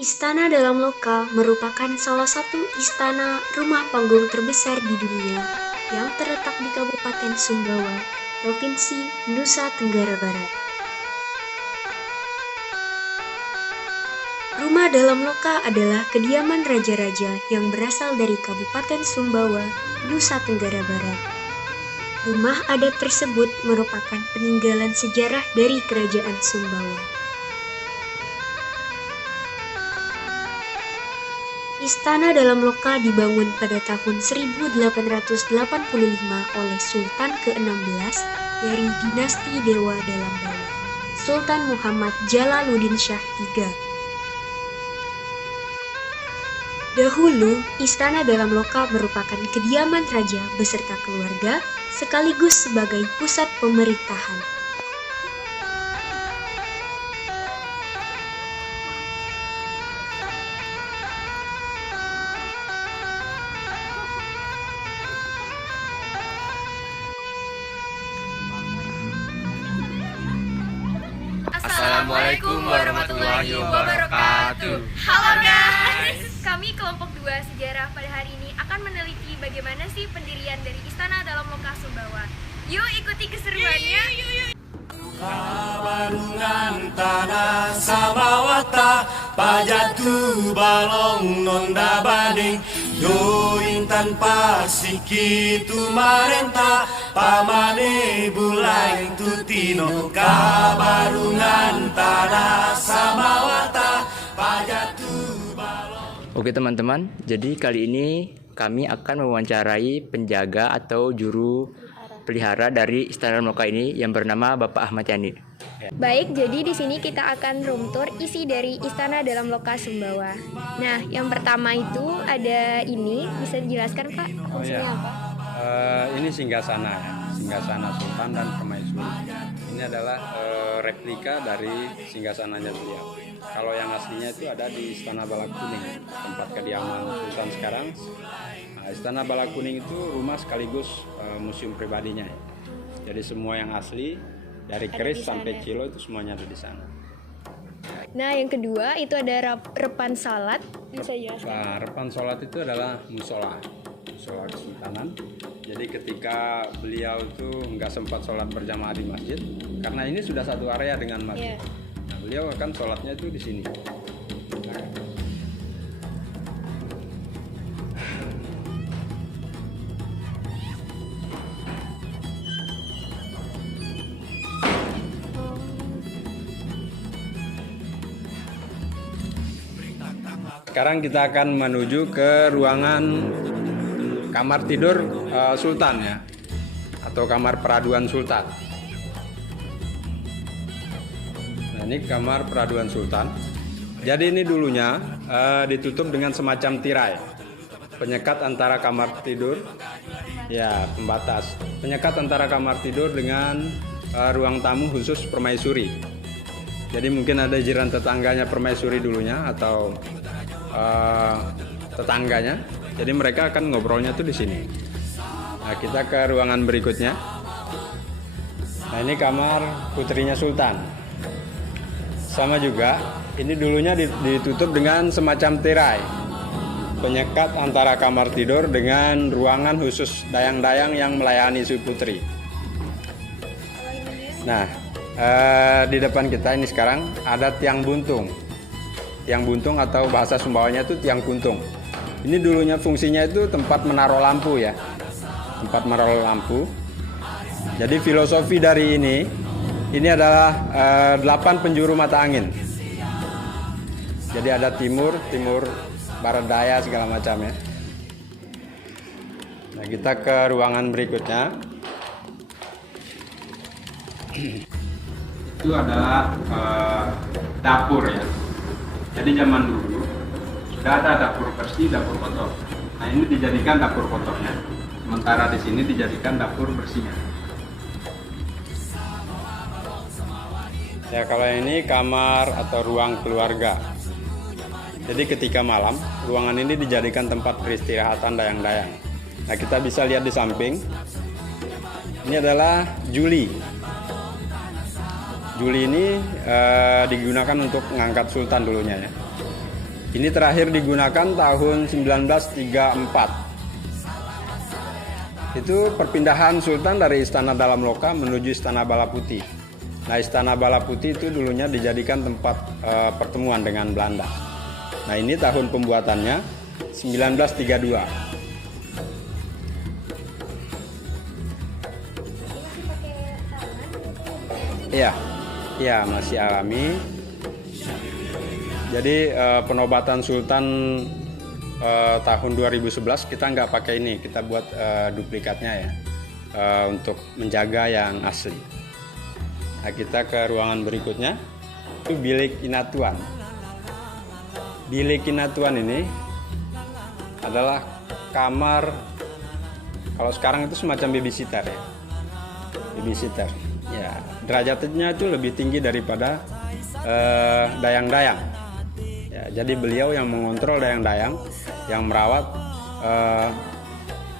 Istana Dalam Loka merupakan salah satu istana rumah panggung terbesar di dunia yang terletak di Kabupaten Sumbawa, Provinsi Nusa Tenggara Barat. Rumah Dalam Loka adalah kediaman raja-raja yang berasal dari Kabupaten Sumbawa, Nusa Tenggara Barat. Rumah adat tersebut merupakan peninggalan sejarah dari Kerajaan Sumbawa. Istana Dalam Loka dibangun pada tahun 1885 oleh Sultan ke-16 dari dinasti Dewa Dalam Bala, Sultan Muhammad Jalaluddin Shah III. Dahulu, Istana Dalam Loka merupakan kediaman raja beserta keluarga sekaligus sebagai pusat pemerintahan. Assalamualaikum warahmatullahi wabarakatuh. Halo guys, kami kelompok 2 sejarah pada hari ini akan meneliti bagaimana sih pendirian dari Istana Dalam Loka Sumbawa. Yuk ikuti keseruannya. Kabarungan tanah samawata pajatu balong nonda bading doin tanpa sikitu marenta pamane bulai tutino kabarungan tanah samawata pajatu balong. Oke teman-teman, jadi kali ini kami akan mewawancarai penjaga atau juru pelihara dari Istana Dalam Loka ini yang bernama Bapak Ahmad Yani. Baik, jadi di sini kita akan room tour isi dari Istana Dalam Loka Sumbawa. Nah, yang pertama itu ada ini, bisa dijelaskan Pak fungsinya apa? Ini singgasana ya, singgasana Sultan dan Permaisuri. Ini adalah replika dari singgasananya beliau. Kalau yang aslinya itu ada di Istana Balakuning, tempat kediaman Sultan sekarang. Nah, Istana Balakuning itu rumah sekaligus museum pribadinya ya. Jadi semua yang asli dari keris sampai kilo itu semuanya ada di sana. Nah, yang kedua itu ada repan salat, bisa jelaskan? Nah, repan sholat itu adalah musola kesultanan. Jadi ketika beliau itu nggak sempat sholat berjamaah di masjid, karena ini sudah satu area dengan masjid. Nah, beliau akan sholatnya itu di sini. Sekarang kita akan menuju ke ruangan kamar tidur Sultan ya, atau kamar peraduan Sultan. Nah, ini kamar peraduan Sultan. Jadi ini dulunya ditutup dengan semacam tirai, penyekat antara kamar tidur, ya pembatas, penyekat antara kamar tidur dengan ruang tamu khusus permaisuri. Jadi mungkin ada jiran tetangganya permaisuri dulunya atau tetangganya, jadi mereka akan ngobrolnya tuh di sini. Nah, kita ke ruangan berikutnya. Nah, ini kamar putrinya Sultan. Sama juga, ini dulunya ditutup dengan semacam tirai, penyekat antara kamar tidur dengan ruangan khusus dayang-dayang yang melayani si putri. Nah, di depan kita ini sekarang ada tiang buntung. Tiang buntung atau bahasa Sumbawanya itu tiang kuntung. Ini dulunya fungsinya itu tempat menaruh lampu ya. Tempat menaruh lampu. Jadi filosofi dari ini adalah 8 penjuru mata angin. Jadi ada timur, barat daya segala macam ya. Nah, kita ke ruangan berikutnya. Itu adalah dapur ya. Jadi zaman dulu sudah ada dapur bersih, dapur kotor. Nah, ini dijadikan dapur kotornya. Sementara di sini dijadikan dapur bersihnya. Ya, kalau ini kamar atau ruang keluarga. Jadi ketika malam, ruangan ini dijadikan tempat peristirahatan dayang-dayang. Nah, kita bisa lihat di samping. Ini adalah juli. Juli ini digunakan untuk mengangkat sultan dulunya ya. Ini terakhir digunakan tahun 1934. Itu perpindahan Sultan dari Istana Dalam Loka menuju Istana Bala Putih. Nah, Istana Bala Putih itu dulunya dijadikan tempat pertemuan dengan Belanda. Nah, ini tahun pembuatannya 1932. Iya, masih alami. Jadi penobatan Sultan tahun 2011 kita nggak pakai ini, kita buat duplikatnya ya, untuk menjaga yang asli. Nah, kita ke ruangan berikutnya, itu bilik inatuan. Bilik inatuan ini adalah kamar, kalau sekarang itu semacam babysitter ya, babysitter. Ya, derajatnya itu lebih tinggi daripada dayang-dayang. Ya, jadi beliau yang mengontrol dayang-dayang, yang merawat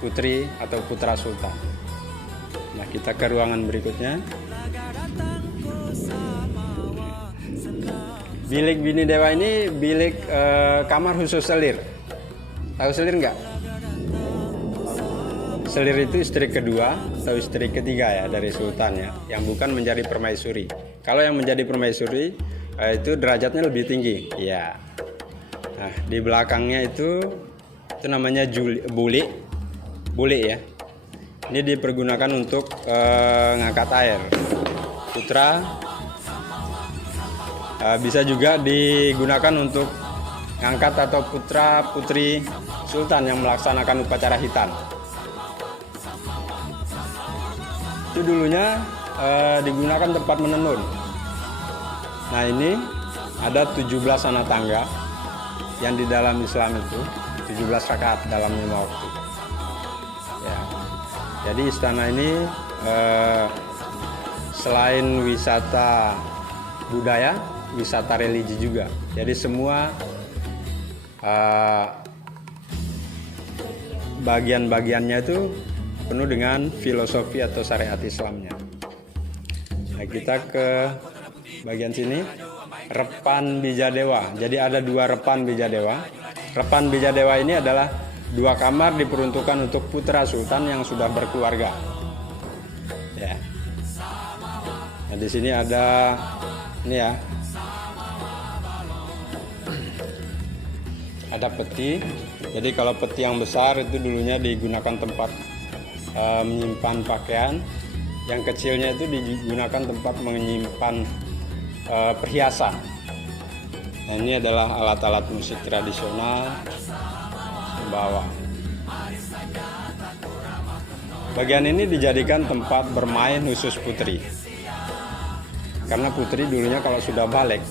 putri atau putra sultan. Nah, kita ke ruangan berikutnya. Bilik bini dewa ini bilik kamar khusus selir. Tahu selir nggak? Selir itu istri kedua atau istri ketiga ya dari sultan ya, yang bukan menjadi permaisuri. Kalau yang menjadi permaisuri itu derajatnya lebih tinggi. Ya. Nah, di belakangnya itu namanya bule ya. Ini dipergunakan untuk ngangkat air. Putra bisa juga digunakan untuk ngangkat atau putra putri sultan yang melaksanakan upacara hitan. Itu dulunya digunakan tempat menenun. Nah, ini ada 17 anak tangga yang di dalam Islam itu 17 rakaat dalam 5 waktu. Ya. Jadi istana ini selain wisata budaya, wisata religi juga. Jadi semua bagian-bagiannya itu penuh dengan filosofi atau syariat Islamnya. Nah, kita ke bagian sini, repan Bijadewa. Jadi ada 2 repan Bijadewa. Repan Bijadewa ini adalah 2 kamar diperuntukkan untuk putra sultan yang sudah berkeluarga. Ya. Nah, di sini ada ini ya. Ada peti. Jadi kalau peti yang besar itu dulunya digunakan tempat menyimpan pakaian. Yang kecilnya itu digunakan tempat menyimpan perhiasan. Nah, ini adalah alat-alat musik tradisional Sumbawa. Bagian ini dijadikan tempat bermain khusus putri. Karena putri dulunya kalau sudah balik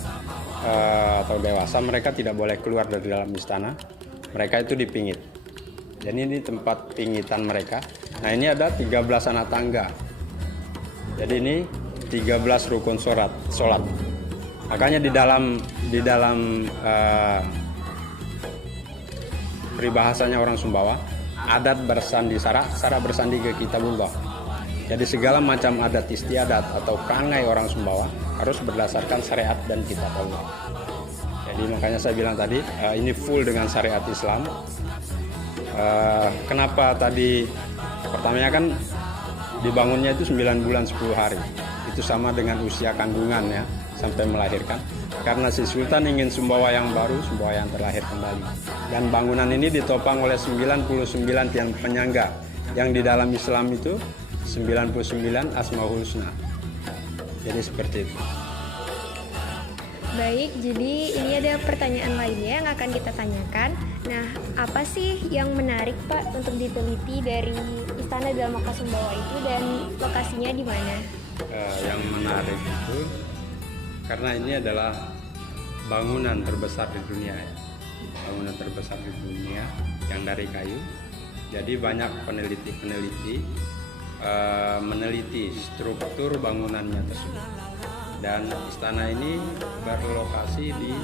atau dewasa, mereka tidak boleh keluar dari dalam istana. Mereka itu dipingit. Jadi ini tempat pingitan mereka. Nah, ini ada 13 anak tangga. Jadi ini 13 rukun sholat. Makanya di dalam peribahasanya orang Sumbawa, adat bersandi sara bersandi ke kitabullah. Jadi segala macam adat istiadat atau perangai orang Sumbawa harus berdasarkan syariat dan kitab Allah. Jadi makanya saya bilang tadi ini full dengan syariat Islam. Kenapa tadi pertamanya kan dibangunnya itu 9 bulan 10 hari. Itu sama dengan usia kandungan ya, sampai melahirkan. Karena si sultan ingin Sumbawa yang baru, Sumbawa yang terlahir kembali. Dan bangunan ini ditopang oleh 99 tiang penyangga, yang di dalam Islam itu 99 Asmaul Husna. Jadi seperti itu. Baik, jadi ini ada pertanyaan lainnya yang akan kita tanyakan. Nah, apa sih yang menarik Pak untuk diteliti dari Istana Dalam Loka Sumbawa itu dan lokasinya di mana? Yang menarik itu karena ini adalah bangunan terbesar di dunia ya. Bangunan terbesar di dunia yang dari kayu. Jadi banyak peneliti meneliti struktur bangunannya tersebut. Dan istana ini berlokasi di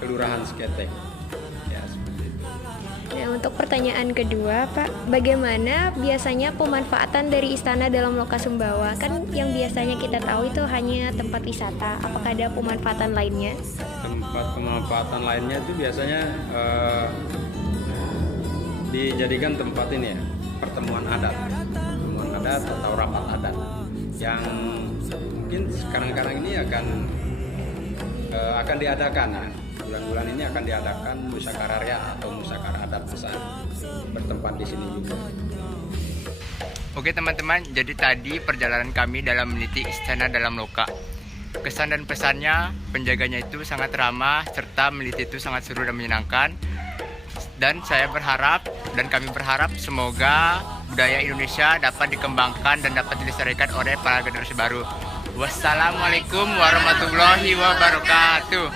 Kelurahan Sketek. Ya, seperti itu. Nah, untuk pertanyaan kedua, Pak, bagaimana biasanya pemanfaatan dari Istana Dalam Loka Sumbawa? Kan yang biasanya kita tahu itu hanya tempat wisata. Apakah ada pemanfaatan lainnya? Pemanfaatan lainnya itu biasanya dijadikan tempat ini ya, pertemuan adat atau rapat adat yang mungkin sekarang ini akan diadakan ya. Bulan-bulan ini akan diadakan Musyawarah Rakyat atau Musyawarah Adat besar bertempat di sini juga. Oke teman-teman, jadi tadi perjalanan kami dalam meneliti Istana Dalam Loka. Kesan dan pesannya, penjaganya itu sangat ramah serta meneliti itu sangat seru dan menyenangkan. Dan saya berharap dan kami berharap semoga budaya Indonesia dapat dikembangkan dan dapat dilestarikan oleh para generasi baru. Wassalamualaikum warahmatullahi wabarakatuh.